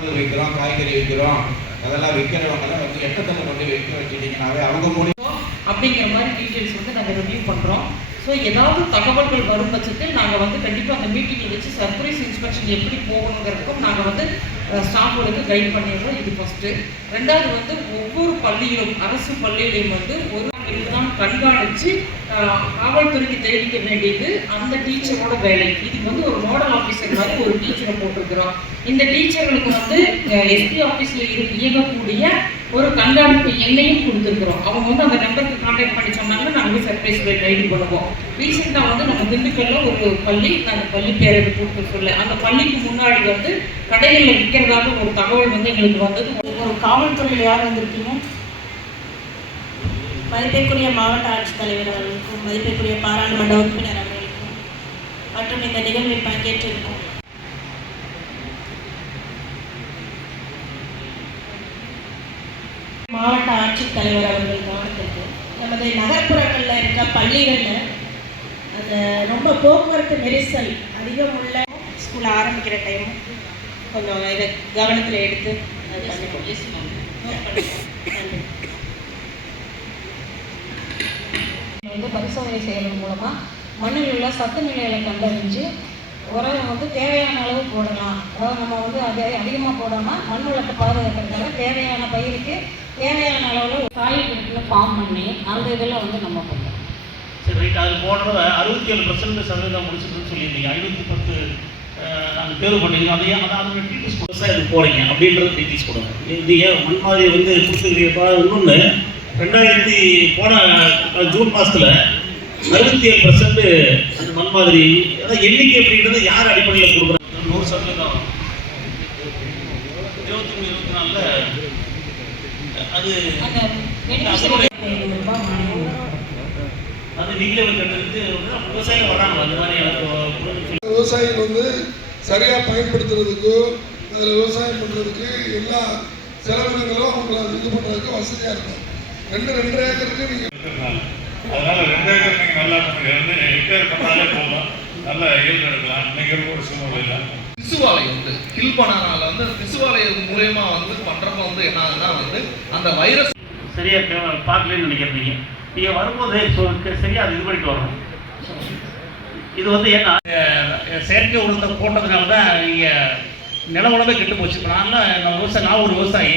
பழங்கள் விற்கிறோம் காய்கறி விற்கிறோம் அதெல்லாம் விற்கிறவங்கலாம் வந்து எட்டத்தில் கொண்டு விற்க வச்சுட்டீங்கனாவே அவங்க மூலியம் அப்படிங்கிற மாதிரி டீட்டெயில்ஸ் வந்து நாங்கள் ரிவ்யூ பண்ணுறோம் ஸோ ஏதாவது தகவல்கள் வரும் பட்சத்தில் நாங்கள் வந்து கண்டிப்பாக அந்த மீட்டிங்கில் வச்சு சர்ப்ரைஸ் இன்ஸ்பெக்ஷன் எப்படி போகணுங்கிறதுக்கும் நாங்கள் வந்து ஸ்டாஃப்களுக்கு கைட் பண்ணிடுறோம். இது ஃபஸ்ட்டு ரெண்டாவது வந்து ஒவ்வொரு பள்ளியிலும் அரசு பள்ளியிலையும் வந்து ஒரு கண்காணித்து காவல்துறைக்கு தெரிவிக்க வேண்டியது அந்த டீச்சரோட வேலை. இதுக்கு வந்து ஒரு மாடல் ஆஃபீஸர் மாதிரி ஒரு டீச்சரை போட்டிருக்கிறோம். இந்த டீச்சர்களுக்கு வந்து எஸ்பி ஆஃபீஸில் இருந்து இயங்கக்கூடிய ஒரு கண்காணிப்பு எண்ணையும் கொடுத்துருக்குறோம். அவங்க வந்து அந்த நம்பருக்கு கான்டாக்ட் பண்ணி சொன்னாங்கன்னா நாங்கள் போய் சர்ப்ரைஸ் கைடு பண்ணுவோம். ரீசெண்டாக வந்து நம்ம திண்டுக்கல்ல ஒரு பள்ளி நாங்கள் பள்ளி பேர் கொடுத்து சொல்ல அந்த பள்ளிக்கு முன்னாடி வந்து கடைகளில் விற்கிறதாக ஒரு தகவல் வந்து எங்களுக்கு வந்தது. ஒரு காவல்துறையில் யார் வந்திருக்கீங்க? மதிப்பிற்குரிய மாவட்ட ஆட்சித்தலைவர் அவர்களுக்கும் மதிப்பிற்குரிய பாராளுமன்ற உறுப்பினர் அவர்களுக்கும் மற்றும் இந்த நிகழ்வில் பங்கேற்றிருக்கும் மாவட்ட ஆட்சித்தலைவர் அவர்கள் கவனத்திற்கு நமது நகர்ப்புறங்களில் இருக்க பள்ளிகளில் அந்த ரொம்ப போக்குவரத்து நெரிசல் அதிகம் உள்ள ஸ்கூல் ஆரம்பிக்கிற டைம் கொஞ்சம் இதை கவனத்தில் எடுத்து. நன்றி வந்து பரிசோதனை செய்யறது மூலமாக மண்ணில் உள்ள சத்து நிலைகளை கண்டறிஞ்சு உரம் வந்து தேவையான அளவு போடலாம். அதாவது நம்ம வந்து அதை அதிகமாக போடாமல் மண் வளத்தை பாதுகாக்கிறதுக்காக தேவையான பயிருக்கு தேவையான அளவில் சாயில் வீட்டில் ஃபார்ம் பண்ணி அந்த இதில் வந்து நம்ம பண்ணுறோம் சரி ரைட் அதில் போடுறத அறுபத்தி ஏழு பர்சன்ட் சதவீதம் முடிச்சிருக்குன்னு சொல்லியிருந்தீங்க. ஐநூற்றி பத்து நாங்கள் தேர்வு பண்ணீங்க அதை ஏன் அதை டீட்டெயில்ஸ் கொடுத்தா இது போகிறீங்க அப்படின்றது டீட்டெயில்ஸ் கொடுங்க இது ஏன் முன் மாதிரி வந்து கொடுத்துருக்கீங்கப்பா இன்னொன்று ரெண்டாயிரத்தி போன ஜூன் மாதத்தில் அறுபத்தி ஏழு பர்சன்ட் அந்த மண் மாதிரி. அதாவது எண்ணிக்கை அப்படின்றது யார் அடிப்படையில் கொடுக்குறாங்க? நூறு சதவீதம். இருபத்தி மூணு இருபத்தி நாலில் அது அது நீங்களே வந்து கண்டெடுத்து விவசாயம் வர்றாங்க. அந்த மாதிரி எனக்கு கொடுங்க. விவசாயிகள் வந்து சரியாக பயன்படுத்துறதுக்கு அதில் விவசாயம் பண்ணுறதுக்கு எல்லா செலவினங்களும் அவங்கள இது பண்ணுறதுக்கு வசதியாக இருக்கும். ரெண்டு ரெண்டு ஏக்கருக்கு நீங்கள் நல்லா பண்ணுங்க ரெண்டு ஹெக்டேர் பண்ணாலே போதும் நல்ல ஈல்டு எடுக்கலாம் இன்னைக்கு இருக்க ஒரு சூழ்நிலையில் திசுவாலை வந்து கில் பண்ணனால வந்து திசுவாலை மூலயமா வந்து பண்றப்ப வந்து என்ன ஆகுதுன்னா வந்து அந்த வைரஸ் சரியா கே- பார்க்கலன்னு நினைக்கிறீங்க நீங்கள் வரும்போது சரியா அது இது பண்ணிட்டு வரணும். இது வந்து ஏன்னா செயற்கை உளுந்த போட்டதுனால தான் இங்கே நில உலகமே கெட்டு போச்சு. இப்போ நான் நான் விவசாயி நான் ஒரு விவசாயி.